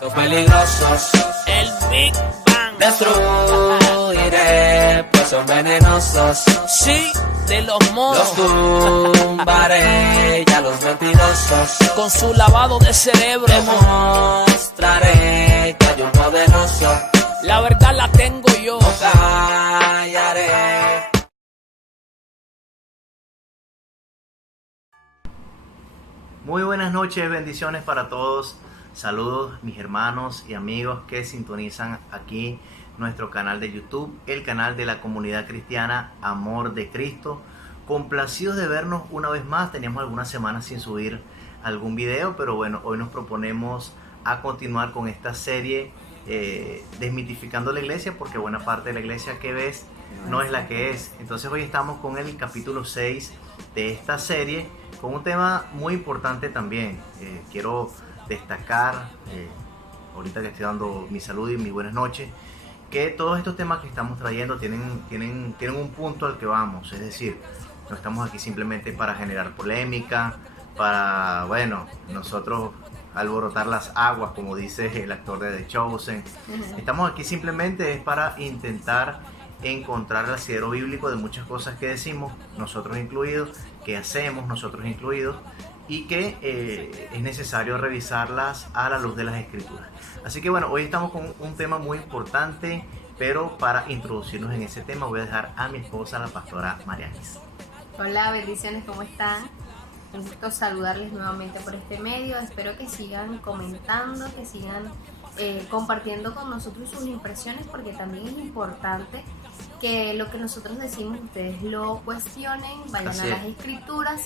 Los peligrosos, El Big Bang. destruiré, pues son venenosos. Sí, de los monos. Los tumbaré, ya los mentirosos. Con su lavado de cerebro. Demostraré que hay un poderoso. La verdad la tengo yo. No callaré. Muy buenas noches, bendiciones para todos. Saludos mis hermanos y amigos que sintonizan aquí nuestro canal de YouTube, el canal de la comunidad cristiana Amor de Cristo. Complacidos de vernos una vez más. Teníamos algunas semanas sin subir algún video, pero bueno, hoy nos proponemos a continuar con esta serie desmitificando la iglesia, porque buena parte de la iglesia que ves no es la que es. Entonces hoy estamos con el capítulo 6 de esta serie, con un tema muy importante también. Quiero destacar, ahorita que estoy dando mi salud y mi buenas noches, que todos estos temas que estamos trayendo tienen un punto al que vamos. Es decir, no estamos aquí simplemente para generar polémica, para, bueno, nosotros alborotar las aguas, como dice el actor de The Chosen. Estamos aquí simplemente es para intentar encontrar el asidero bíblico de muchas cosas que decimos, nosotros incluidos, que hacemos nosotros incluidos, y que es necesario revisarlas a la luz de las escrituras. Así que bueno, hoy estamos con un tema muy importante, pero para introducirnos en ese tema voy a dejar a mi esposa, la pastora Marianis. Hola, bendiciones, ¿cómo están? Un gusto saludarles nuevamente por este medio. Espero que sigan comentando, que sigan compartiendo con nosotros sus impresiones, porque también es importante que lo que nosotros decimos ustedes lo cuestionen, vayan Así a las es. escrituras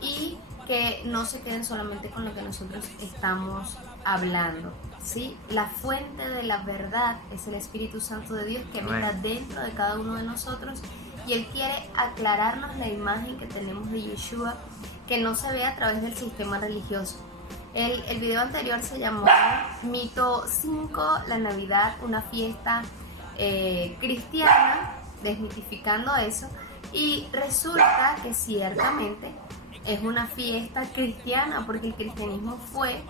y que no se queden solamente con lo que nosotros estamos hablando, ¿sí? La fuente de la verdad es el Espíritu Santo de Dios que habita Amén. dentro de cada uno de nosotros, y Él quiere aclararnos la imagen que tenemos de Yeshua, que no se ve a través del sistema religioso. El video anterior se llamó Mito 5, la Navidad, una fiesta cristiana, desmitificando eso, y resulta que ciertamente es una fiesta cristiana, porque el cristianismo fue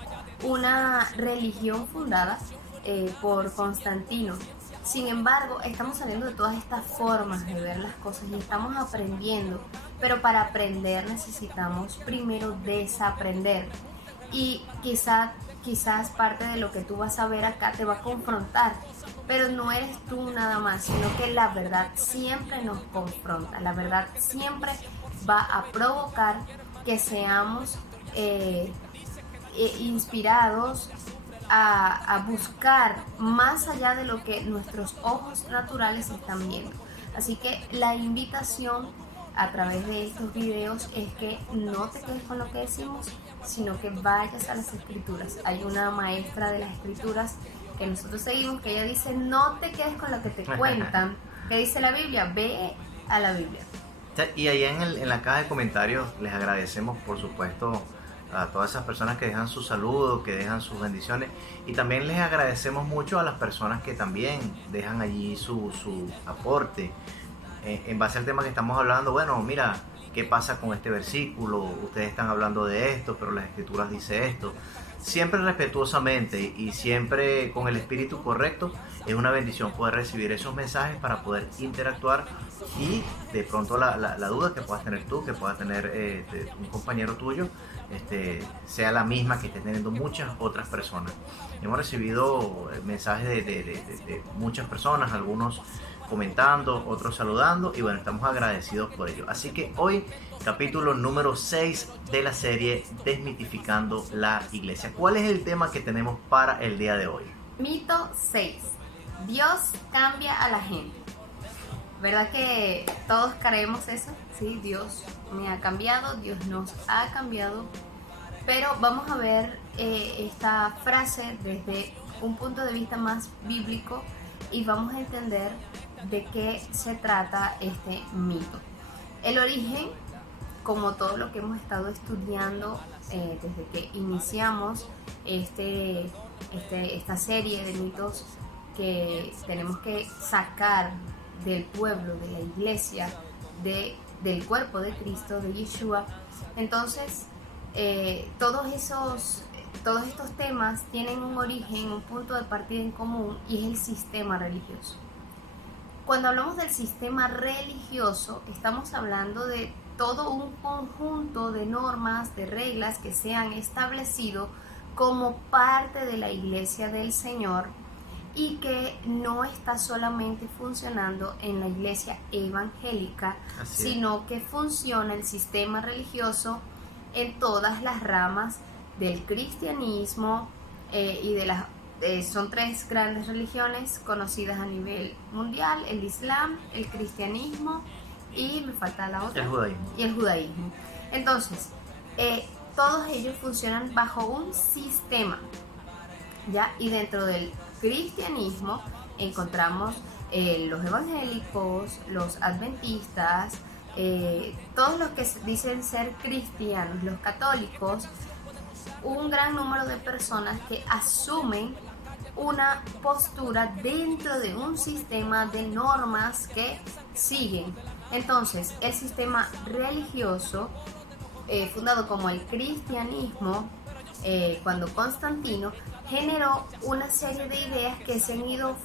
una religión fundada por Constantino. Sin embargo, estamos saliendo de todas estas formas de ver las cosas y estamos aprendiendo, pero para aprender necesitamos primero desaprender. Y quizás parte de lo que tú vas a ver acá te va a confrontar, pero no eres tú nada más, sino que la verdad siempre nos confronta, la verdad siempre va a provocar que seamos inspirados a buscar más allá de lo que nuestros ojos naturales están viendo. Así que la invitación a través de estos videos es que no te quedes con lo que decimos, sino que vayas a las escrituras. Hay una maestra de las escrituras que nosotros seguimos, que ella dice: no te quedes con lo que te cuentan. ¿Qué dice la Biblia? Ve a la Biblia. Y ahí en la caja de comentarios les agradecemos, por supuesto, a todas esas personas que dejan sus saludos, que dejan sus bendiciones, y también les agradecemos mucho a las personas que también dejan allí su aporte en base al tema que estamos hablando. Bueno, mira, ¿qué pasa con este versículo? Ustedes están hablando de esto, pero las escrituras dice esto. Siempre respetuosamente y siempre con el espíritu correcto. Es una bendición poder recibir esos mensajes para poder interactuar, y de pronto la duda que puedas tener tú, que pueda tener un compañero tuyo, sea la misma que estén teniendo muchas otras personas. Hemos recibido mensajes de muchas personas, algunos comentando, otros saludando, y bueno, estamos agradecidos por ello. Así que hoy, capítulo número 6 de la serie Desmitificando la Iglesia. ¿Cuál es el tema que tenemos para el día de hoy? Mito 6. Dios cambia a la gente. ¿Verdad que todos creemos eso? Sí, Dios me ha cambiado, Dios nos ha cambiado. Pero vamos a ver esta frase desde un punto de vista más bíblico y vamos a entender de qué se trata este mito. El origen, como todo lo que hemos estado estudiando desde que iniciamos esta serie de mitos que tenemos que sacar del pueblo, de la iglesia, del cuerpo de Cristo, de Yeshua. Entonces, todos esos todos estos temas tienen un origen, un punto de partida en común, y es el sistema religioso. Cuando hablamos del sistema religioso, estamos hablando de todo un conjunto de normas, de reglas que se han establecido como parte de la Iglesia del Señor y que no está solamente funcionando en la Iglesia evangélica, sino que funciona el sistema religioso en todas las ramas del cristianismo y de las son tres grandes religiones conocidas a nivel mundial: el Islam, el cristianismo y me falta la otra, el judaísmo. Entonces, todos ellos funcionan bajo un sistema, ¿ya? Y dentro del cristianismo encontramos los evangélicos, los adventistas, todos los que dicen ser cristianos, los católicos, un gran número de personas que asumen una postura dentro de un sistema de normas que siguen. Entonces, el sistema religioso, fundado como el cristianismo, cuando Constantino generó una serie de ideas que se han ido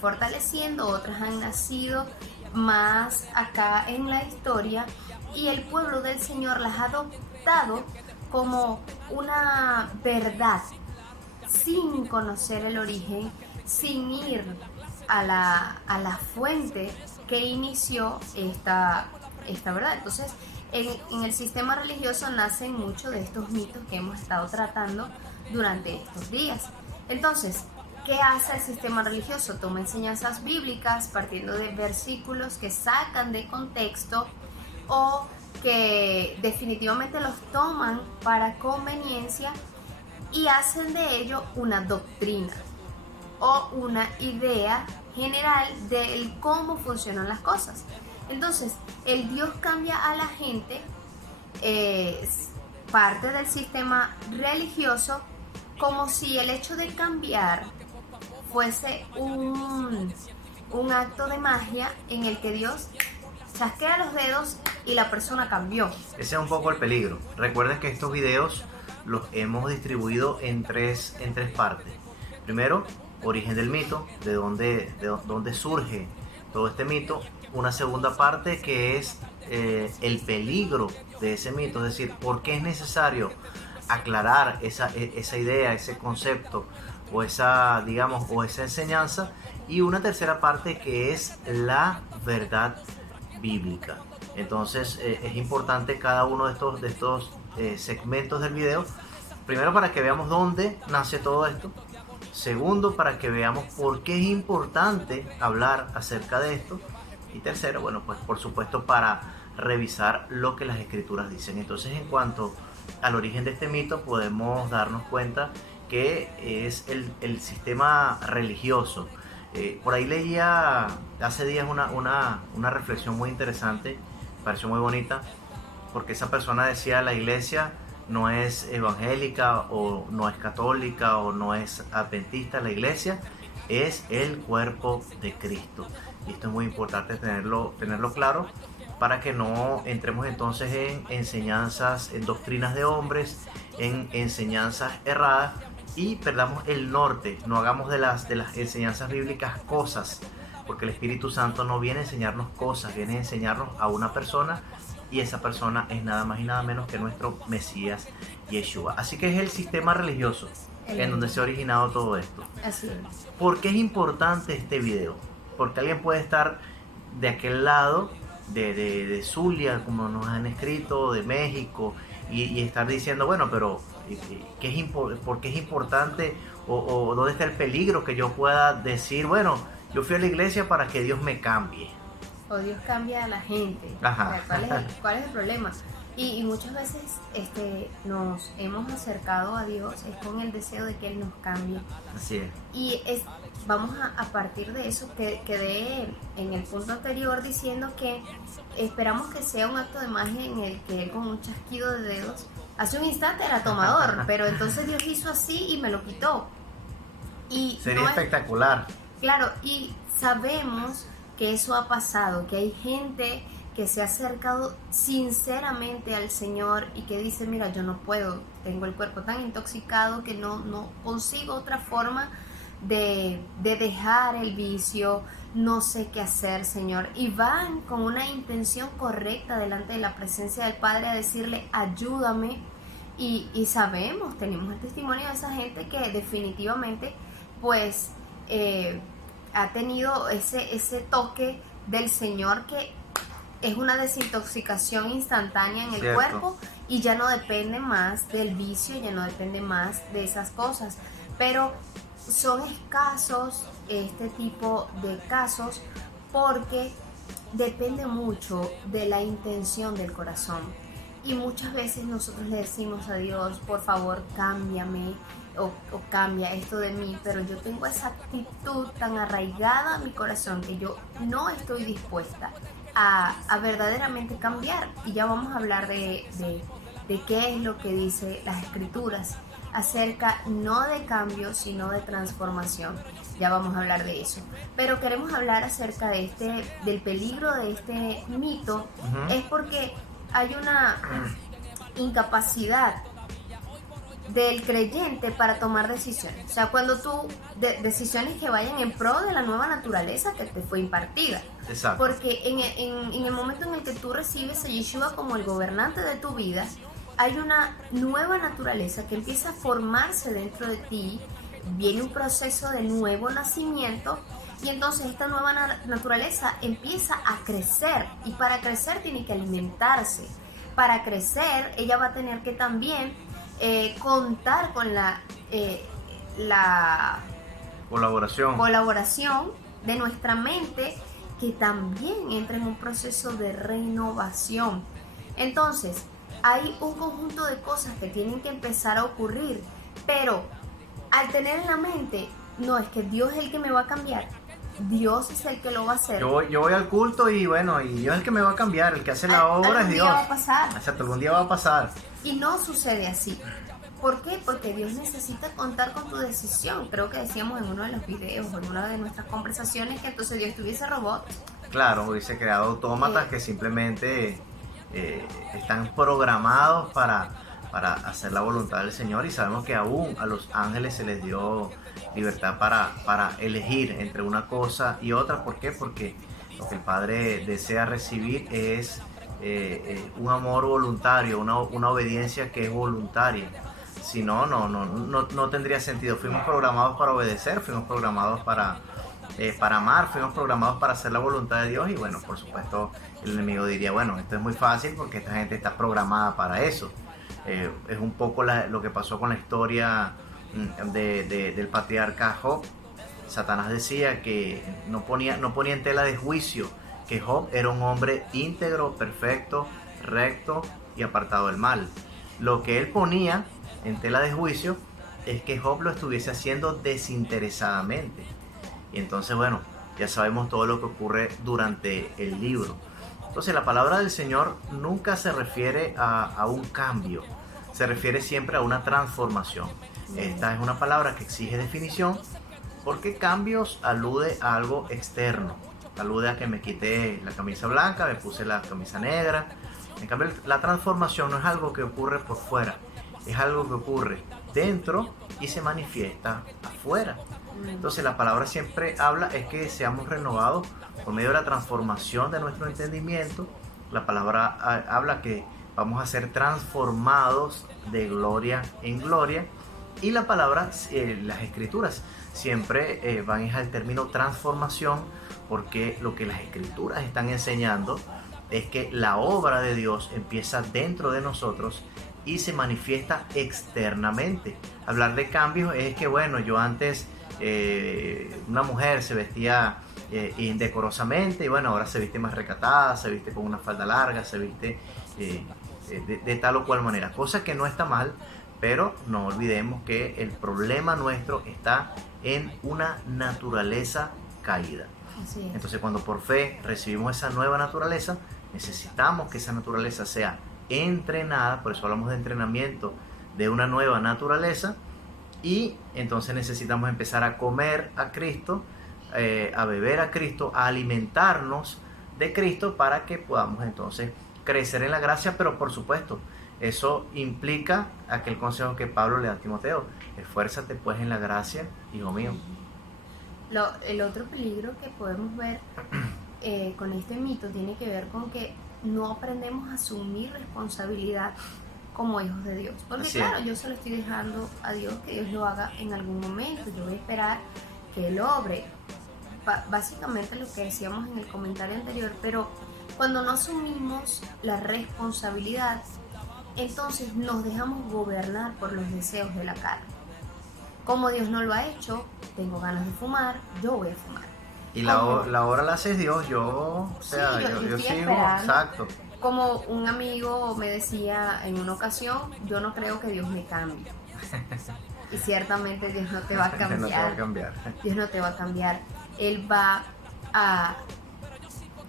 fortaleciendo, otras han nacido más acá en la historia, y el pueblo del Señor las ha adoptado como una verdad, sin conocer el origen, sin ir a la fuente que inició esta verdad. Entonces, en el sistema religioso nacen muchos de estos mitos que hemos estado tratando durante estos días. Entonces, ¿qué hace el sistema religioso? Toma enseñanzas bíblicas partiendo de versículos que sacan de contexto o que definitivamente los toman para conveniencia y hacen de ello una doctrina o una idea general de cómo funcionan las cosas. Entonces, el Dios cambia a la gente es parte del sistema religioso, como si el hecho de cambiar fuese un acto de magia en el que Dios chasquea los dedos y la persona cambió. Ese es un poco el peligro. Recuerden que estos videos los hemos distribuido en tres partes. Primero, origen del mito, de dónde surge todo este mito. Una segunda parte que es el peligro de ese mito, es decir, por qué es necesario aclarar esa idea, ese concepto o esa enseñanza. Y una tercera parte que es la verdad bíblica. Entonces es importante cada uno de estos segmentos del video. Primero, para que veamos dónde nace todo esto. Segundo, para que veamos por qué es importante hablar acerca de esto. Y tercero, bueno, pues por supuesto para revisar lo que las escrituras dicen. Entonces, en cuanto al origen de este mito, podemos darnos cuenta que es el sistema religioso. Por ahí leía hace días una reflexión muy interesante, me pareció muy bonita, porque esa persona decía: la iglesia no es evangélica o no es católica o no es adventista, la iglesia es el cuerpo de Cristo. Y esto es muy importante tenerlo claro, para que no entremos entonces en enseñanzas, en doctrinas de hombres, en enseñanzas erradas y perdamos el norte. No hagamos de las enseñanzas bíblicas cosas, porque el Espíritu Santo no viene a enseñarnos cosas, viene a enseñarnos a una persona, y esa persona es nada más y nada menos que nuestro Mesías Yeshua. Así que es el sistema religioso en donde se ha originado todo esto. Así es. ¿Por qué es importante este video? Porque alguien puede estar de aquel lado, de Zulia, como nos han escrito, de México, y estar diciendo: bueno, pero ¿por qué es importante? O ¿dónde está el peligro que yo pueda decir: bueno, yo fui a la iglesia para que Dios me cambie? O Dios cambia a la gente. Ajá. ¿Cuál es el problema? Y muchas veces nos hemos acercado a Dios es con el deseo de que Él nos cambie. Así es. Y vamos a partir de eso, que quedé en el punto anterior diciendo que esperamos que sea un acto de magia en el que Él, con un chasquido de dedos, hace un instante era tomador, pero entonces Dios hizo así y me lo quitó. Y sería espectacular. Claro, y sabemos que eso ha pasado, que hay gente que se ha acercado sinceramente al Señor y que dice: mira, yo no puedo, tengo el cuerpo tan intoxicado que no consigo otra forma de dejar el vicio, no sé qué hacer, Señor. Y van con una intención correcta delante de la presencia del Padre a decirle, ayúdame. Y sabemos, tenemos el testimonio de esa gente que definitivamente pues ha tenido ese toque del Señor, que es una desintoxicación instantánea en el Cierto. cuerpo, y ya no depende más del vicio, ya no depende más de esas cosas. Pero son escasos este tipo de casos porque depende mucho de la intención del corazón. Y muchas veces nosotros le decimos a Dios, por favor, cámbiame o cambia esto de mí, pero yo tengo esa actitud tan arraigada a mi corazón que yo no estoy dispuesta a verdaderamente cambiar. Y ya vamos a hablar de qué es lo que dice las Escrituras acerca no de cambio, sino de transformación. Ya vamos a hablar de eso. Pero queremos hablar acerca de del peligro de este mito. Es porque hay una incapacidad del creyente para tomar decisiones. O sea, cuando tú, decisiones que vayan en pro de la nueva naturaleza que te fue impartida. Exacto. Porque en el momento en el que tú recibes a Yeshua como el gobernante de tu vida, hay una nueva naturaleza que empieza a formarse dentro de ti. Viene un proceso de nuevo nacimiento. Y entonces esta nueva naturaleza empieza a crecer, y para crecer tiene que alimentarse. Para crecer ella va a tener que también contar con la colaboración de nuestra mente, que también entra en un proceso de renovación. Entonces hay un conjunto de cosas que tienen que empezar a ocurrir, pero al tener en la mente, no, es que Dios es el que me va a cambiar, Dios es el que lo va a hacer. Yo voy al culto y bueno, y Dios es el que me va a cambiar, el que hace la obra es Dios. Algún día va a pasar. Exacto, algún día va a pasar. Y no sucede así. ¿Por qué? Porque Dios necesita contar con tu decisión. Creo que decíamos en uno de los videos, en una de nuestras conversaciones, que entonces Dios tuviese robots. Claro, hubiese creado autómatas que simplemente están programados para hacer la voluntad del Señor, y sabemos que aún a los ángeles se les dio libertad para elegir entre una cosa y otra. ¿Por qué? Porque lo que el Padre desea recibir es un amor voluntario, una obediencia que es voluntaria. Si no, no tendría sentido. Fuimos programados para obedecer, fuimos programados para amar, fuimos programados para hacer la voluntad de Dios. Y bueno, por supuesto el enemigo diría, bueno, esto es muy fácil porque esta gente está programada para eso. Es un poco lo que pasó con la historia del patriarca Job. Satanás decía que no ponía en tela de juicio que Job era un hombre íntegro, perfecto, recto y apartado del mal. Lo que él ponía en tela de juicio es que Job lo estuviese haciendo desinteresadamente. Y entonces, bueno, ya sabemos todo lo que ocurre durante el libro. Entonces la palabra del Señor nunca se refiere a un cambio, se refiere siempre a una transformación. Esta es una palabra que exige definición, porque cambios alude a algo externo, alude a que me quité la camisa blanca, me puse la camisa negra. En cambio, la transformación no es algo que ocurre por fuera, es algo que ocurre dentro y se manifiesta afuera. Entonces la palabra siempre habla es que seamos renovados por medio de la transformación de nuestro entendimiento. La palabra habla que vamos a ser transformados de gloria en gloria. Y la palabra, las escrituras siempre van al término transformación, porque lo que las escrituras están enseñando es que la obra de Dios empieza dentro de nosotros y se manifiesta externamente. Hablar de cambios es que, bueno, yo antes una mujer se vestía indecorosamente, y bueno, ahora se viste más recatada, se viste con una falda larga, se viste de tal o cual manera, cosa que no está mal, pero no olvidemos que el problema nuestro está en una naturaleza caída. Así es. Entonces, cuando por fe recibimos esa nueva naturaleza, necesitamos que esa naturaleza sea entrenada. Por eso hablamos de entrenamiento de una nueva naturaleza. Y entonces necesitamos empezar a comer a Cristo, a beber a Cristo, a alimentarnos de Cristo, para que podamos entonces crecer en la gracia. Pero por supuesto, Eso implica aquel consejo que Pablo le da a Timoteo: esfuérzate pues en la gracia, hijo mío. El otro peligro que podemos ver con este mito tiene que ver con que no aprendemos a asumir responsabilidad como hijos de Dios. Porque Así claro, es. yo se lo estoy dejando a Dios, que Dios lo haga en algún momento. Yo voy a esperar que Él obre. Básicamente lo que decíamos en el comentario anterior, pero cuando no asumimos la responsabilidad, entonces nos dejamos gobernar por los deseos de la carne. Como Dios no lo ha hecho, tengo ganas de fumar, yo voy a fumar. Y Como- la hora la hace Dios, yo, o sea, Sí, yo yo estoy sigo, esperando. exacto. Como un amigo me decía en una ocasión, yo no creo que Dios me cambie. Y ciertamente Dios no te va a No te va a cambiar. cambiar. Dios no te va a cambiar. Él va a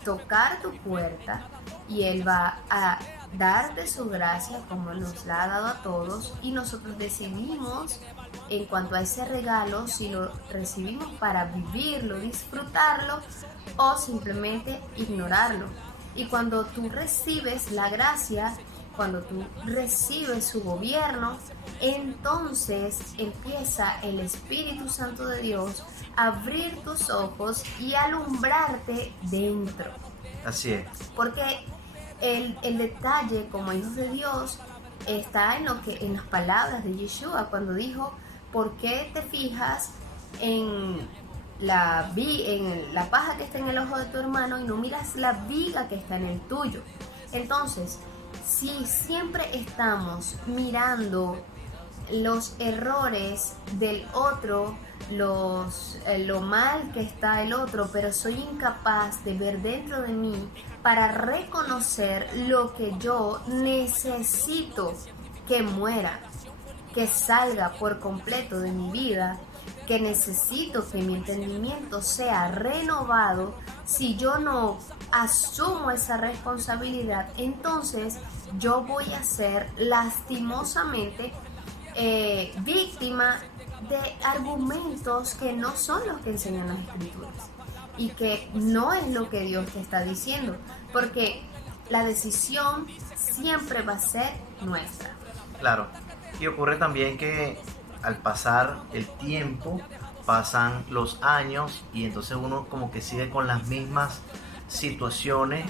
tocar tu puerta y Él va a darte su gracia como nos la ha dado a todos, y nosotros decidimos en cuanto a ese regalo si lo recibimos para vivirlo, disfrutarlo o simplemente ignorarlo. Y cuando tú recibes la gracia, cuando tú recibes su gobierno, entonces empieza el Espíritu Santo de Dios a abrir tus ojos y alumbrarte dentro. Así es. Porque el detalle como hijos de Dios está en en las palabras de Yeshua cuando dijo: ¿por qué te fijas en en la paja que está en el ojo de tu hermano y no miras la viga que está en el tuyo? Entonces, si siempre estamos mirando los errores del otro, lo mal que está el otro, pero soy incapaz de ver dentro de mí para reconocer lo que yo necesito que muera, que salga por completo de mi vida, que necesito que mi entendimiento sea renovado. Si yo no asumo esa responsabilidad, entonces yo voy a ser lastimosamente víctima de argumentos que no son los que enseñan las escrituras y que no es lo que Dios te está diciendo, porque la decisión siempre va a ser nuestra. Claro. Y ocurre también que al pasar el tiempo, pasan los años y entonces uno como que sigue con las mismas situaciones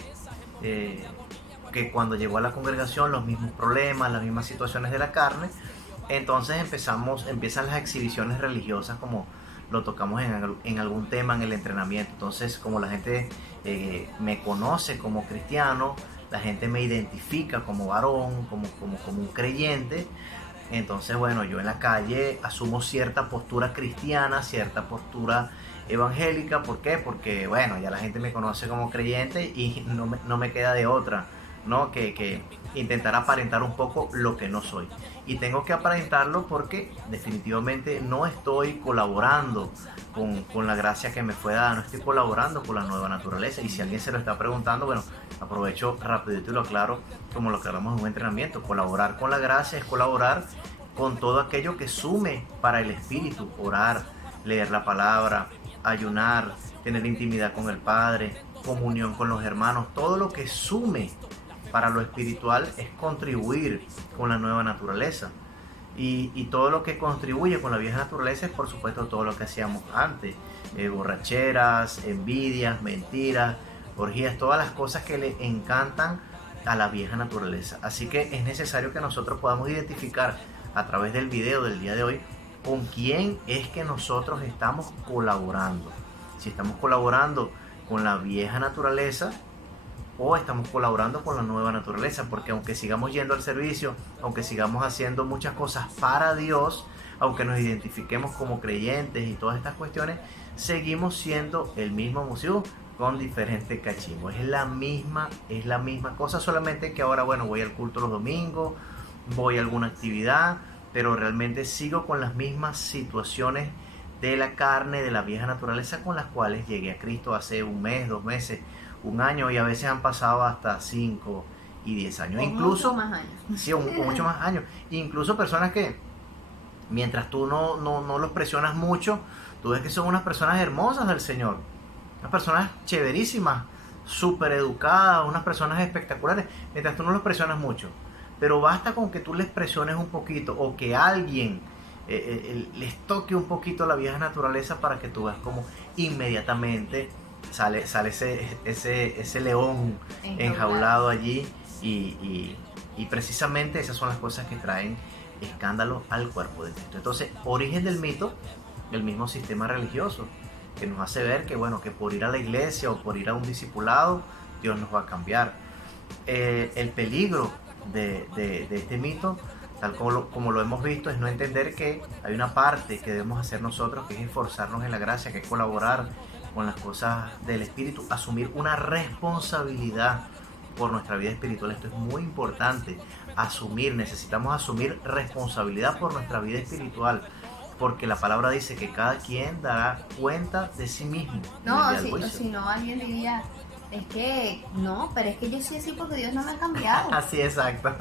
que cuando llegó a la congregación, los mismos problemas, las mismas situaciones de la carne. Entonces empiezan las exhibiciones religiosas, como lo tocamos en algún tema en el entrenamiento. Entonces, como la gente me conoce como cristiano, la gente me identifica como varón, como un creyente. Entonces, bueno, yo en la calle asumo cierta postura cristiana, cierta postura evangélica. ¿Por qué? Porque, bueno, ya la gente me conoce como creyente y no me queda de otra, ¿no? Que intentar aparentar un poco lo que no soy. Y tengo que aparentarlo porque definitivamente no estoy colaborando con la gracia que me fue dada, no estoy colaborando con la nueva naturaleza. Y si alguien se lo está preguntando, bueno, aprovecho rapidito y lo aclaro, como lo que hablamos en un entrenamiento. Colaborar con la gracia es colaborar con todo aquello que sume para el espíritu: orar, leer la palabra, ayunar, tener intimidad con el Padre, comunión con los hermanos. Todo lo que sume para lo espiritual es contribuir con la nueva naturaleza. Y todo lo que contribuye con la vieja naturaleza es, por supuesto, todo lo que hacíamos antes: borracheras, envidias, mentiras, orgías, todas las cosas que le encantan a la vieja naturaleza. Así que es necesario que nosotros podamos identificar a través del video del día de hoy con quién es que nosotros estamos colaborando. Si estamos colaborando con la vieja naturaleza o estamos colaborando con la nueva naturaleza, porque aunque sigamos yendo al servicio, aunque sigamos haciendo muchas cosas para Dios, aunque nos identifiquemos como creyentes y todas estas cuestiones, seguimos siendo el mismo museo con diferente cachimbo. Es la misma cosa, solamente que ahora, bueno, voy al culto los domingos, voy a alguna actividad, pero realmente sigo con las mismas situaciones de la carne, de la vieja naturaleza, con las cuales llegué a Cristo hace un mes, 2 meses, un año, y a veces han pasado hasta 5 y 10 años. O Incluso mucho más años. Sí, o mucho más años. Incluso personas que, mientras tú no los presionas mucho, tú ves que son unas personas hermosas del Señor, unas personas chéverísimas, súper educadas, unas personas espectaculares, mientras tú no los presionas mucho. pero basta con que tú les presiones un poquito o que alguien les toque un poquito la vieja naturaleza para que tú veas como inmediatamente sale ese león enjaulado allí y precisamente esas son las cosas que traen escándalo al cuerpo de Cristo. Entonces, origen del mito, el mismo sistema religioso que nos hace ver que bueno, que por ir a la iglesia o por ir a un discipulado Dios nos va a cambiar. El peligro de este mito, tal como lo hemos visto, es no entender que hay una parte que debemos hacer nosotros, que es esforzarnos en la gracia, que es colaborar con las cosas del Espíritu, asumir una responsabilidad por nuestra vida espiritual. Esto es muy importante, necesitamos asumir responsabilidad por nuestra vida espiritual, porque la palabra dice que cada quien dará cuenta de sí mismo. No, si no, alguien diría, es que no, pero es que yo sí así porque Dios no me ha cambiado. Así, exacto.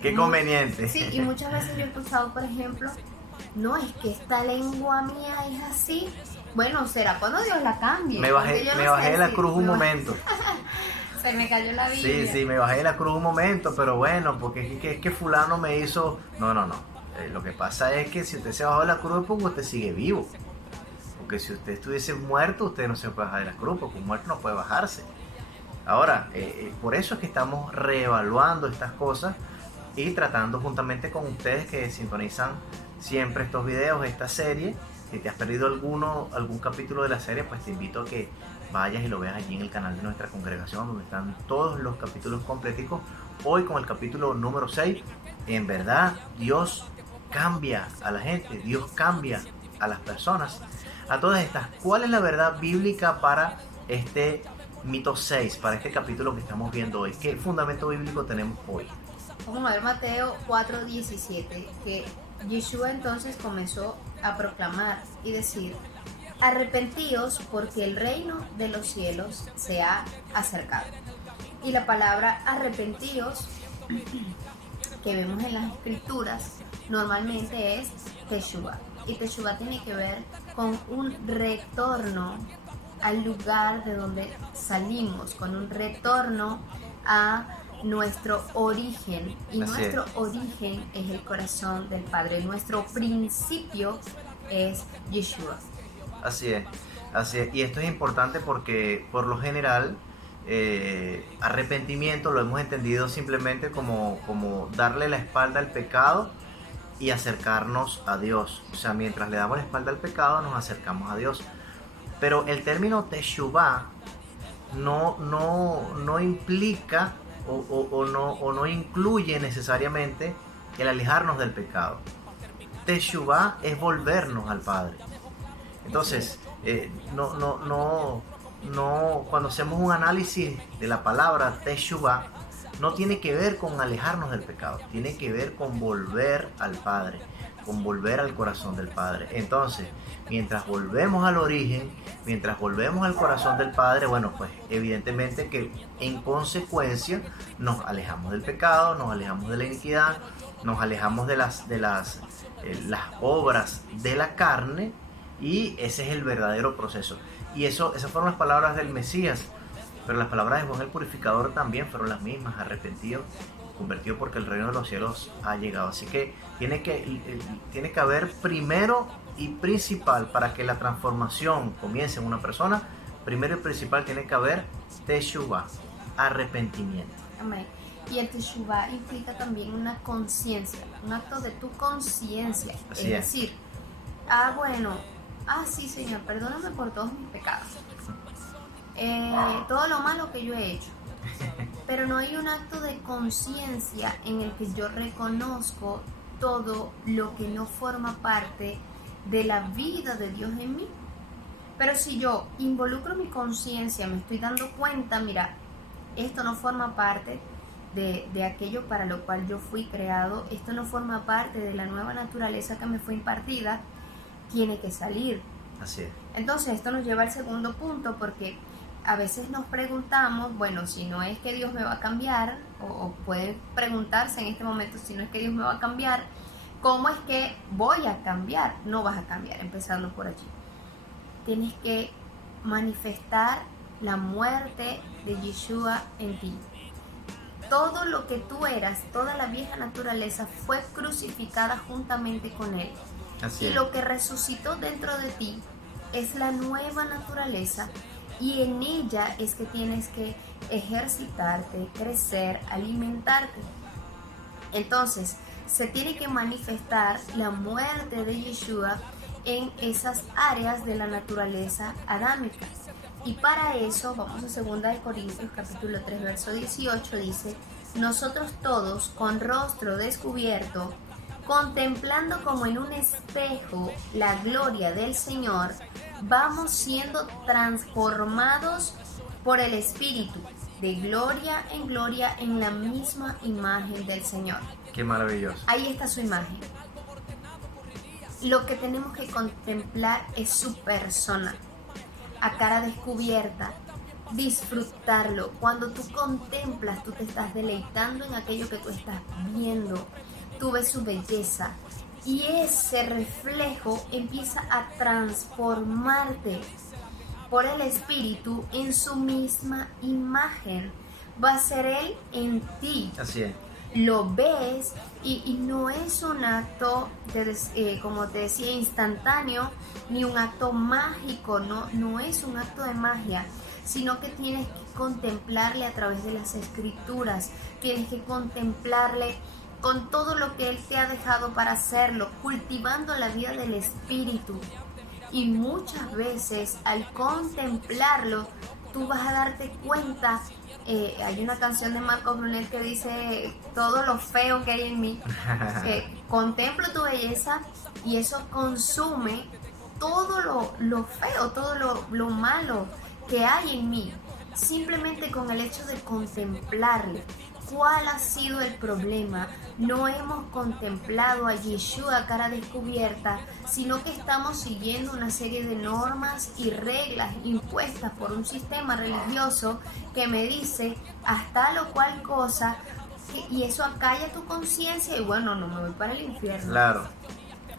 Qué conveniente. Sí, y muchas veces yo he escuchado, por ejemplo, no, es que esta lengua mía es así. Bueno, será cuando Dios la cambie. Me bajé de la cruz un momento. Se me cayó la Biblia. Sí, me bajé de la cruz un momento, pero bueno, porque es que fulano me hizo... No. Lo que pasa es que si usted se bajó de la cruz, pues usted sigue vivo. Porque si usted estuviese muerto, usted no se puede bajar de la cruz, porque un muerto no puede bajarse. Ahora, por eso es que estamos reevaluando estas cosas y tratando juntamente con ustedes que sintonizan siempre estos videos, esta serie. Si te has perdido algún capítulo de la serie, pues te invito a que vayas y lo veas allí en el canal de nuestra congregación, donde están todos los capítulos completicos. Hoy con el capítulo número 6, en verdad Dios cambia a la gente, Dios cambia a las personas. A todas estas, ¿cuál es la verdad bíblica para este mito 6, para este capítulo que estamos viendo hoy? ¿Qué fundamento bíblico tenemos hoy? Vamos a ver Mateo 4:17, que Yeshua entonces comenzó a proclamar y decir: arrepentíos porque el reino de los cielos se ha acercado. Y la palabra arrepentíos que vemos en las escrituras normalmente es Teshuvah. Y Teshuvah tiene que ver con un retorno al lugar de donde salimos, con un retorno a nuestro origen. Y Así nuestro origen es el corazón del Padre. Nuestro principio es Yeshua. Así es. Y esto es importante porque por lo general arrepentimiento lo hemos entendido simplemente como darle la espalda al pecado y acercarnos a Dios. O sea, mientras le damos la espalda al pecado nos acercamos a Dios. Pero el término Teshuvah no implica o no incluye necesariamente el alejarnos del pecado. Teshuvah es volvernos al Padre. Entonces, cuando hacemos un análisis de la palabra Teshuvah, no tiene que ver con alejarnos del pecado, tiene que ver con volver al Padre, con volver al corazón del Padre. Entonces, mientras volvemos al origen, mientras volvemos al corazón del Padre, bueno, pues evidentemente que en consecuencia nos alejamos del pecado, nos alejamos de la iniquidad, nos alejamos de las obras de la carne, y ese es el verdadero proceso. Y esas fueron las palabras del Mesías, pero las palabras de Juan el Purificador también fueron las mismas: arrepentido, convertido porque el reino de los cielos ha llegado. Así que tiene que haber primero y principal, para que la transformación comience en una persona, primero y principal tiene que haber Teshuvah, arrepentimiento. Amén. Y el Teshuvah implica también una conciencia, un acto de tu conciencia. Es decir, sí, Señor, perdóname por todos mis pecados, todo lo malo que yo he hecho. Pero no hay un acto de conciencia en el que yo reconozco todo lo que no forma parte de la vida de Dios en mí. Pero si yo involucro mi conciencia, me estoy dando cuenta, mira, esto no forma parte de aquello para lo cual yo fui creado, esto no forma parte de la nueva naturaleza que me fue impartida, tiene que salir. Así es. Entonces esto nos lleva al segundo punto, porque a veces nos preguntamos, bueno, si no es que Dios me va a cambiar, o pueden preguntarse en este momento, si no es que Dios me va a cambiar, ¿cómo es que voy a cambiar? No vas a cambiar, empezando por allí. Tienes que manifestar la muerte de Yeshua en ti. todo lo que tú eras, toda la vieja naturaleza fue crucificada juntamente con Él. Así Y es. lo que resucitó dentro de ti es la nueva naturaleza, y en ella es que tienes que ejercitarte, crecer, alimentarte. Entonces, se tiene que manifestar la muerte de Yeshua en esas áreas de la naturaleza adámica. Y para eso, vamos a 2 de Corintios capítulo 3, verso 18, dice: nosotros todos, con rostro descubierto, contemplando como en un espejo la gloria del Señor, vamos siendo transformados por el Espíritu, de gloria en la misma imagen del Señor. Qué maravilloso. Ahí está su imagen. Lo que tenemos que contemplar es su persona, a cara descubierta, disfrutarlo. Cuando tú contemplas, tú te estás deleitando en aquello que tú estás viendo. Tú ves su belleza y ese reflejo empieza a transformarte por el Espíritu en su misma imagen. Va a ser Él en ti. Así es. Lo ves y no es un acto, como te decía, instantáneo, ni un acto mágico, no es un acto de magia, sino que tienes que contemplarle a través de las escrituras, tienes que contemplarle con todo lo que Él te ha dejado para hacerlo, cultivando la vida del Espíritu. Y muchas veces al contemplarlo, tú vas a darte cuenta. Hay una canción de Marco Brunet que dice: todo lo feo que hay en mí, contemplo tu belleza, y eso consume todo lo feo, todo lo malo que hay en mí, simplemente con el hecho de contemplarle. ¿Cuál ha sido el problema? No hemos contemplado a Yeshua a cara descubierta, sino que estamos siguiendo una serie de normas y reglas impuestas por un sistema religioso que me dice hasta lo cual cosa, y eso acalla tu conciencia, y bueno, no me voy para el infierno, Claro,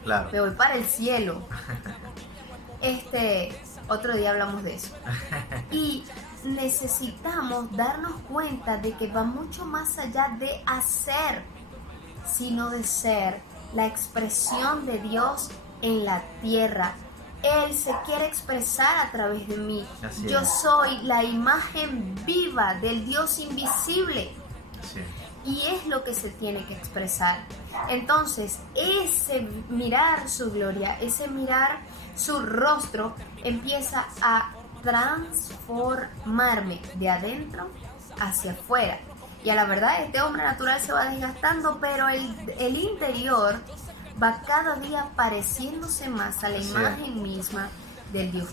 claro. me voy para el cielo. Otro día hablamos de eso. Y necesitamos darnos cuenta de que va mucho más allá de hacer, sino de ser la expresión de Dios en la tierra. Él se quiere expresar a través de mí. Así Yo es. soy la imagen viva del Dios invisible. Así es. Y es lo que se tiene que expresar. Entonces, ese mirar su gloria, ese mirar su rostro, empieza a transformarme de adentro hacia afuera. Y a la verdad, este hombre natural se va desgastando, pero el interior va cada día pareciéndose más a la Así es. imagen misma del Dios.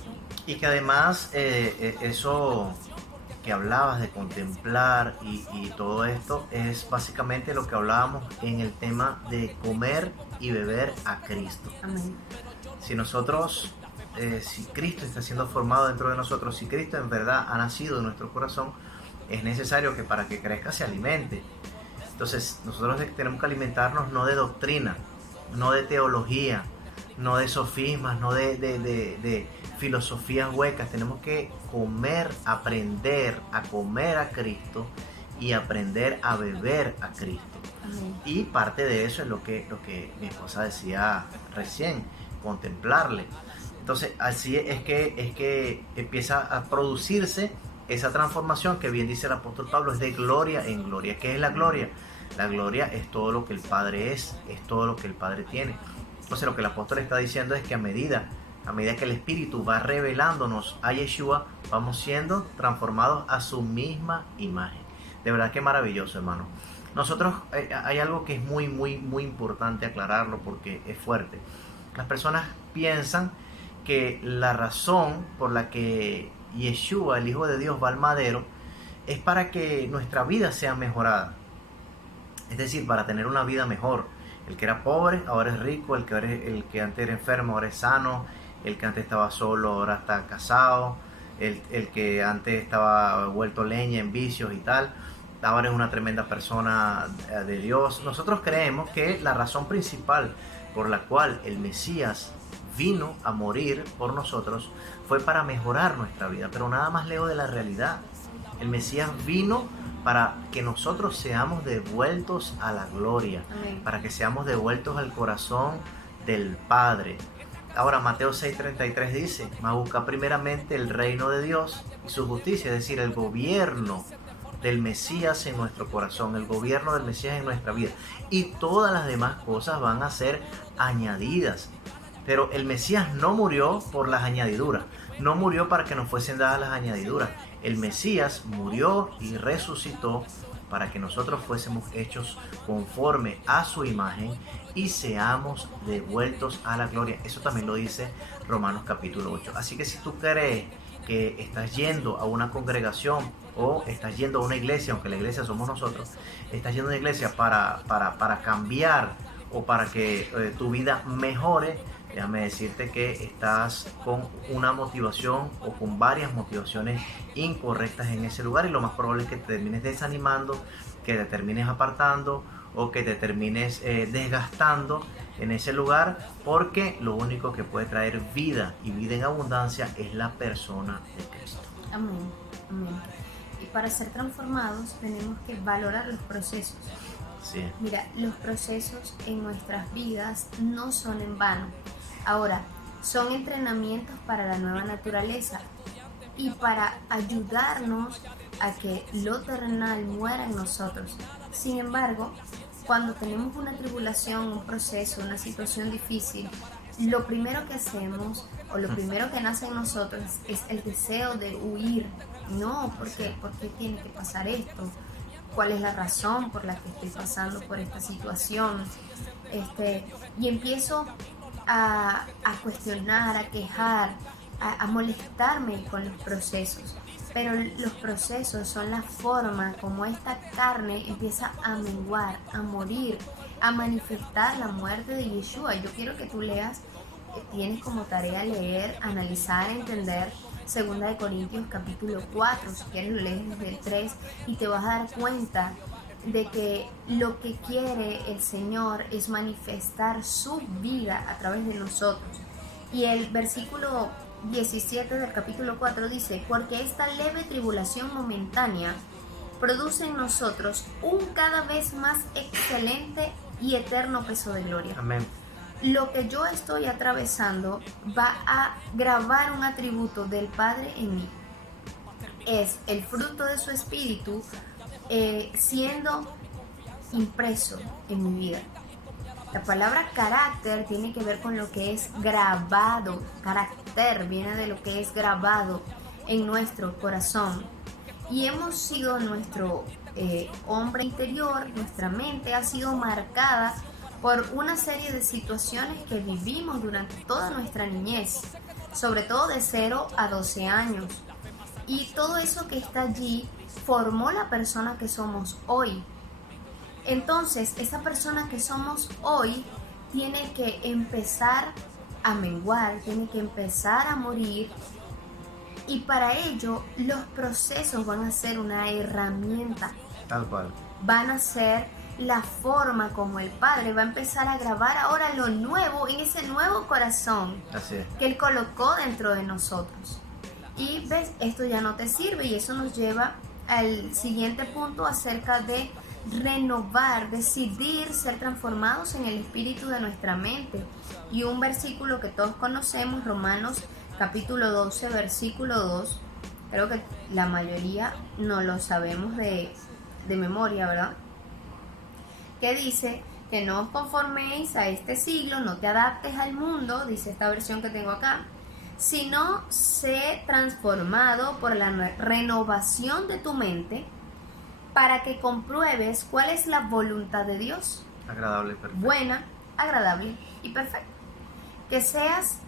Y que además eso que hablabas de contemplar y todo esto es básicamente lo que hablábamos en el tema de comer y beber a Cristo. Amén. Si nosotros, si Cristo está siendo formado dentro de nosotros, si Cristo en verdad ha nacido en nuestro corazón, es necesario que para que crezca se alimente. Entonces nosotros tenemos que alimentarnos no de doctrina, no de teología, no de sofismas, no de filosofías huecas. Tenemos que comer, aprender a comer a Cristo y aprender a beber a Cristo. Amén. Y parte de eso es lo que mi esposa decía recién, contemplarle. Entonces así es que empieza a producirse esa transformación que bien dice el apóstol Pablo, es de gloria en gloria. ¿Qué es la gloria? La gloria es todo lo que el Padre es todo lo que el Padre tiene. Entonces lo que el apóstol está diciendo es que a medida que el Espíritu va revelándonos a Yeshua, vamos siendo transformados a su misma imagen. De verdad que maravilloso, hermano. Nosotros, hay algo que es muy, muy, muy importante aclararlo porque es fuerte. Las personas piensan que la razón por la que Yeshua, el Hijo de Dios, va al madero es para que nuestra vida sea mejorada. Es decir, para tener una vida mejor. El que era pobre, ahora es rico. El que antes era enfermo, ahora es sano. El que antes estaba solo, ahora está casado. El que antes estaba vuelto leña en vicios y tal, ahora es una tremenda persona de Dios. Nosotros creemos que la razón principal por la cual el Mesías vino a morir por nosotros fue para mejorar nuestra vida, pero nada más lejos de la realidad. El Mesías vino para que nosotros seamos devueltos a la gloria, Amén. para que seamos devueltos al corazón del Padre. Ahora Mateo 6:33 dice: mas busca primeramente el reino de Dios y su justicia, es decir, el gobierno del Mesías en nuestro corazón, el gobierno del Mesías en nuestra vida, y todas las demás cosas van a ser añadidas. Pero el Mesías no murió por las añadiduras, no murió para que nos fuesen dadas las añadiduras. El Mesías murió y resucitó para que nosotros fuésemos hechos conforme a su imagen y seamos devueltos a la gloria. Eso también lo dice Romanos capítulo 8. Así que si tú crees que estás yendo a una congregación o estás yendo a una iglesia, aunque la iglesia somos nosotros, estás yendo a una iglesia para cambiar o para que tu vida mejore, déjame decirte que estás con una motivación o con varias motivaciones incorrectas en ese lugar, y lo más probable es que te termines desanimando, que te termines apartando o que te termines desgastando en ese lugar, porque lo único que puede traer vida y vida en abundancia es la persona de Cristo. Amén. Amén. Y para ser transformados tenemos que valorar los procesos. Sí. Mira, los procesos en nuestras vidas no son en vano. Ahora, son entrenamientos para la nueva naturaleza y para ayudarnos a que lo terrenal muera en nosotros. Sin embargo, cuando tenemos una tribulación, un proceso, una situación difícil, lo primero que hacemos o lo primero que nace en nosotros es el deseo de huir. No, ¿por qué tiene que pasar esto? ¿Cuál es la razón por la que estoy pasando por esta situación? Y empiezo a cuestionar, a quejar, a molestarme con los procesos. Pero los procesos son la forma como esta carne empieza a menguar, a morir, a manifestar la muerte de Yeshua. Yo quiero que tú leas, tienes como tarea leer, analizar, entender 2 de Corintios capítulo 4, si quieres lo lees desde el 3 y te vas a dar cuenta de que lo que quiere el Señor es manifestar su vida a través de nosotros. Y el versículo 17 del capítulo 4 dice: porque esta leve tribulación momentánea produce en nosotros un cada vez más excelente y eterno peso de gloria. Amén. Lo que yo estoy atravesando va a grabar un atributo del Padre en mí. Es el fruto de su espíritu siendo impreso en mi vida. La palabra carácter tiene que ver con lo que es grabado. Carácter viene de lo que es grabado en nuestro corazón. Y hemos sido nuestro hombre interior, nuestra mente ha sido marcada por una serie de situaciones que vivimos durante toda nuestra niñez, sobre todo de 0 a 12 años. Y todo eso que está allí formó la persona que somos hoy. Entonces, esa persona que somos hoy tiene que empezar a menguar, tiene que empezar a morir, y para ello los procesos van a ser una herramienta. Tal cual. Van a ser la forma como el Padre va a empezar a grabar ahora lo nuevo en ese nuevo corazón Así es. que Él colocó dentro de nosotros. Y ves, esto ya no te sirve, y eso nos lleva al siguiente punto acerca de renovar, decidir ser transformados en el espíritu de nuestra mente. Y un versículo que todos conocemos, Romanos capítulo 12, versículo 2, creo que la mayoría no lo sabemos de memoria, ¿verdad? Que dice que no os conforméis a este siglo, no te adaptes al mundo, dice esta versión que tengo acá, sino sé transformado por la renovación de tu mente, para que compruebes cuál es la voluntad de Dios, Agradable y perfecto. buena, agradable y perfecta. Que seas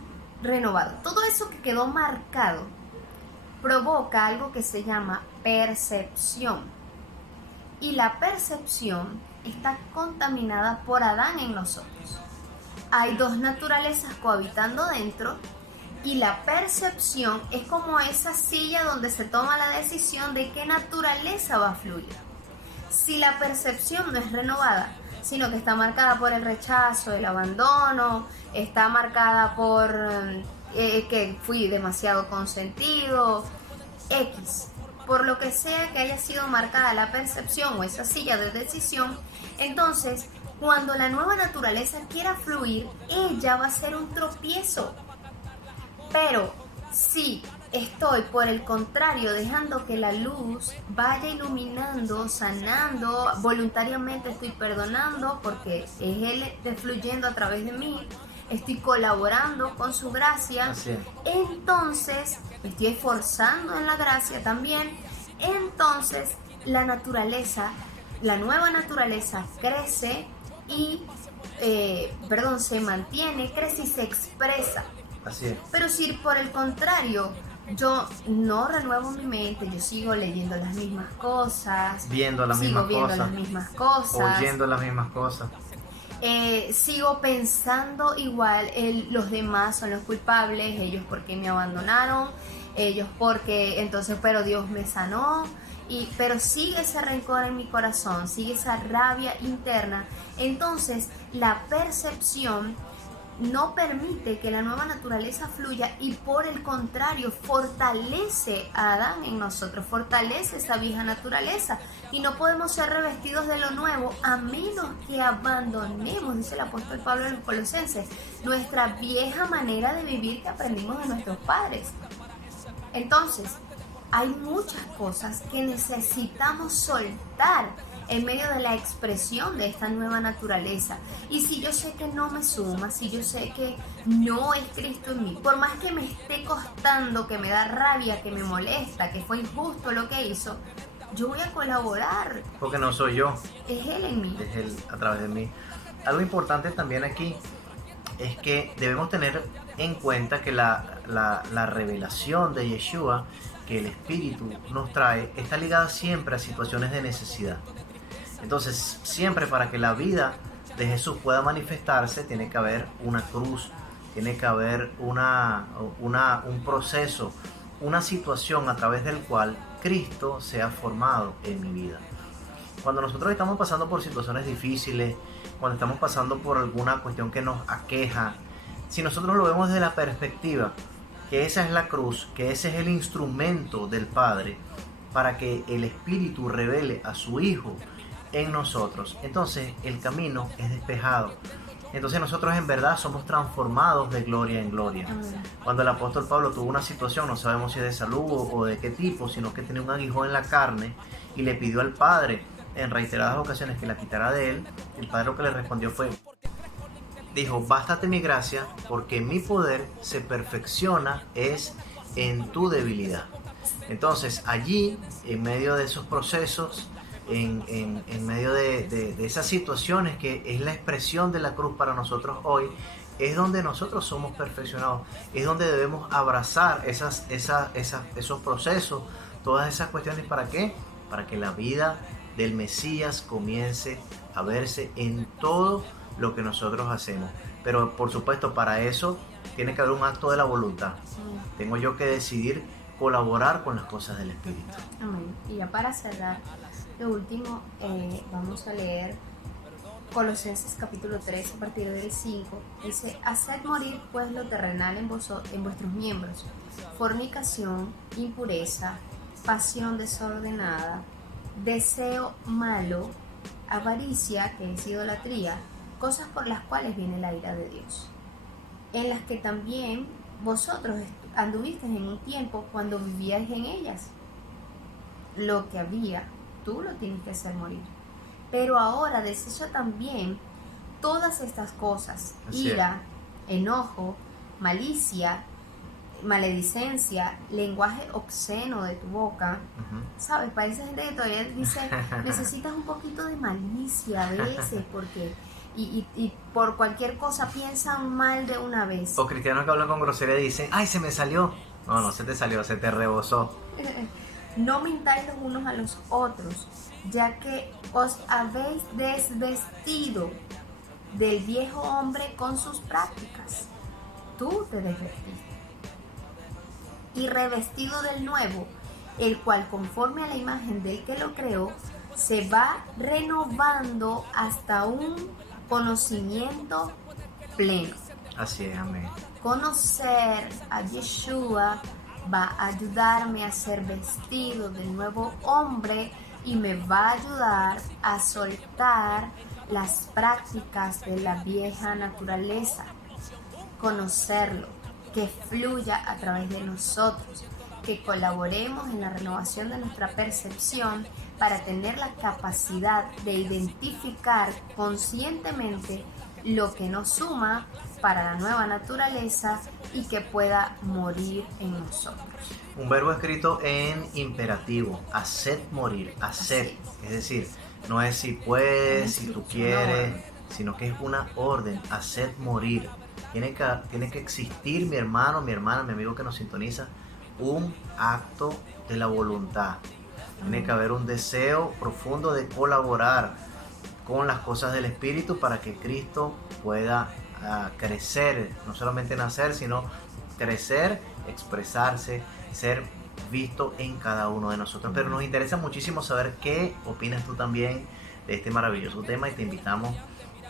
renovado. Todo eso que quedó marcado provoca algo que se llama percepción. Y la percepción está contaminada por Adán en nosotros. Hay dos naturalezas cohabitando dentro, y la percepción es como esa silla donde se toma la decisión de qué naturaleza va a fluir. Si la percepción no es renovada, sino que está marcada por el rechazo, el abandono, está marcada por que fui demasiado consentido, X, por lo que sea que haya sido marcada la percepción o esa silla de decisión, entonces cuando la nueva naturaleza quiera fluir, ella va a ser un tropiezo. Pero si estoy, por el contrario, dejando que la luz vaya iluminando, sanando, voluntariamente estoy perdonando porque es Él fluyendo a través de mí, estoy colaborando con su gracia, entonces me estoy esforzando en la gracia también, entonces la naturaleza, la nueva naturaleza crece y, se mantiene, crece y se expresa. Así es. Pero si por el contrario yo no renuevo mi mente, yo sigo leyendo las mismas cosas, viendo las sigo mismas viendo cosas, las mismas cosas, oyendo las mismas cosas, sigo pensando igual, los demás son los culpables, ellos porque me abandonaron, ellos porque entonces, pero Dios me sanó, pero sigue ese rencor en mi corazón, sigue esa rabia interna, entonces la percepción no permite que la nueva naturaleza fluya y por el contrario fortalece a Adán en nosotros, fortalece esa vieja naturaleza y no podemos ser revestidos de lo nuevo a menos que abandonemos, dice el apóstol Pablo en los Colosenses, nuestra vieja manera de vivir que aprendimos de nuestros padres. Entonces, hay muchas cosas que necesitamos soltar en medio de la expresión de esta nueva naturaleza. Y si yo sé que no me suma, si yo sé que no es Cristo en mí, por más que me esté costando, que me da rabia, que me molesta, que fue injusto lo que hizo, yo voy a colaborar. Porque no soy yo. Es Él en mí. Es Él a través de mí. Algo importante también aquí es que debemos tener en cuenta que la revelación de Yeshua, que el Espíritu nos trae, está ligada siempre a situaciones de necesidad. Entonces, siempre para que la vida de Jesús pueda manifestarse, tiene que haber una cruz, tiene que haber un proceso, una situación a través del cual Cristo sea formado en mi vida. Cuando nosotros estamos pasando por situaciones difíciles, cuando estamos pasando por alguna cuestión que nos aqueja, si nosotros lo vemos desde la perspectiva que esa es la cruz, que ese es el instrumento del Padre para que el Espíritu revele a su Hijo en nosotros, entonces el camino es despejado. Entonces nosotros en verdad somos transformados de gloria en gloria. Cuando el apóstol Pablo tuvo una situación, no sabemos si de salud o de qué tipo, sino que tenía un aguijón en la carne y le pidió al Padre en reiteradas ocasiones que la quitara de él, el Padre lo que le respondió fue, dijo, bástate mi gracia porque mi poder se perfecciona es en tu debilidad. Entonces allí, en medio de esos procesos, en medio de esas situaciones que es la expresión de la cruz para nosotros hoy, es donde nosotros somos perfeccionados, es donde debemos abrazar esos procesos, todas esas cuestiones. ¿Para qué? Para que la vida del Mesías comience a verse en todo lo que nosotros hacemos. Pero por supuesto, para eso tiene que haber un acto de la voluntad. Tengo yo que decidir colaborar con las cosas del Espíritu. Amén. Y ya para cerrar, lo último, vamos a leer Colosenses capítulo 3 a partir del 5. Dice, haced morir pues lo terrenal en vuestros miembros, fornicación, impureza, pasión desordenada, deseo malo, avaricia, que es idolatría, cosas por las cuales viene la ira de Dios, en las que también vosotros anduvisteis en un tiempo cuando vivíais en ellas. Lo que había, tú lo tienes que hacer morir. Pero ahora desecha también todas estas cosas, ira, enojo, malicia, maledicencia, lenguaje obsceno de tu boca. ¿Sabes? Para esa gente que todavía dice, necesitas un poquito de malicia a veces, porque y por cualquier cosa piensan mal de una vez. O cristianos que hablan con grosería y dicen, ¡ay, se me salió! No, no se te salió, se te rebosó. No mintáis los unos a los otros, ya que os habéis desvestido del viejo hombre con sus prácticas. Tú te desvestiste. Y revestido del nuevo, el cual conforme a la imagen del que lo creó, se va renovando hasta un conocimiento pleno. Así es, amén. Conocer a Yeshua va a ayudarme a ser vestido del nuevo hombre y me va a ayudar a soltar las prácticas de la vieja naturaleza, conocerlo, que fluya a través de nosotros, que colaboremos en la renovación de nuestra percepción para tener la capacidad de identificar conscientemente lo que nos suma para la nueva naturaleza y que pueda morir en nosotros. Un verbo escrito en imperativo, haced morir, haced. Es decir, no es si puedes, si tú quieres, sino que es una orden, haced morir. Tiene que existir, mi hermano, mi hermana, mi amigo que nos sintoniza, un acto de la voluntad. Tiene que haber un deseo profundo de colaborar con las cosas del Espíritu para que Cristo pueda crecer, no solamente nacer, sino crecer, expresarse, ser visto en cada uno de nosotros. Pero nos interesa muchísimo saber qué opinas tú también de este maravilloso tema y te invitamos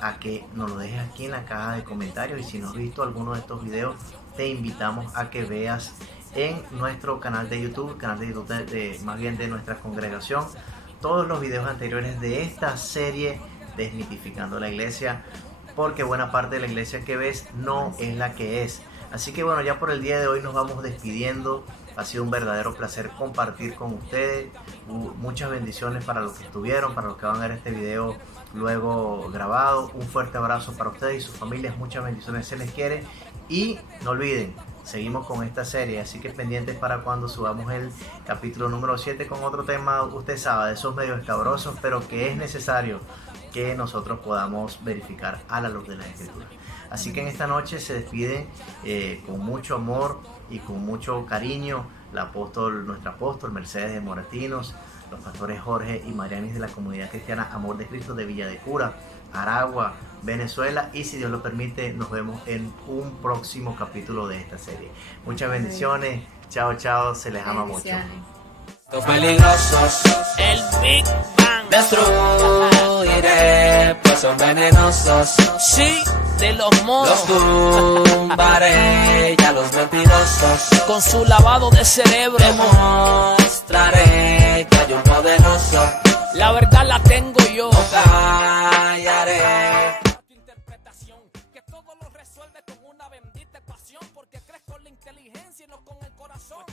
a que nos lo dejes aquí en la caja de comentarios, y si no has visto alguno de estos videos, te invitamos a que veas en nuestro canal de YouTube, más bien de nuestra congregación, todos los videos anteriores de esta serie Desmitificando la Iglesia, porque buena parte de la iglesia que ves no es la que es. Así que bueno, ya por el día de hoy nos vamos despidiendo. Ha sido un verdadero placer compartir con ustedes. Muchas bendiciones para los que estuvieron, para los que van a ver este video luego grabado. Un fuerte abrazo para ustedes y sus familias. Muchas bendiciones, se les quiere. Y no olviden, seguimos con esta serie, así que pendientes para cuando subamos el capítulo número 7 con otro tema, usted sabe, de esos medios escabrosos, pero que es necesario que nosotros podamos verificar a la luz de la Escritura. Así que en esta noche se despide con mucho amor y con mucho cariño nuestra apóstol Mercedes de Moratinos, los pastores Jorge y Marianis de la comunidad cristiana Amor de Cristo de Villa de Cura, Aragua, Venezuela, y si Dios lo permite nos vemos en un próximo capítulo de esta serie. Muchas bendiciones, chao chao, se les ama mucho. Los peligrosos, El Big Bang. destruiré, pues son venenosos. Sí, de los Los monos. tumbaré, ya los mentirosos. Con su lavado de cerebro. Demostraré que hay un poderoso. La verdad la tengo yo. Callaré. Interpretación que todo lo resuelve con una bendita ecuación, porque crees con la inteligencia y no con el corazón.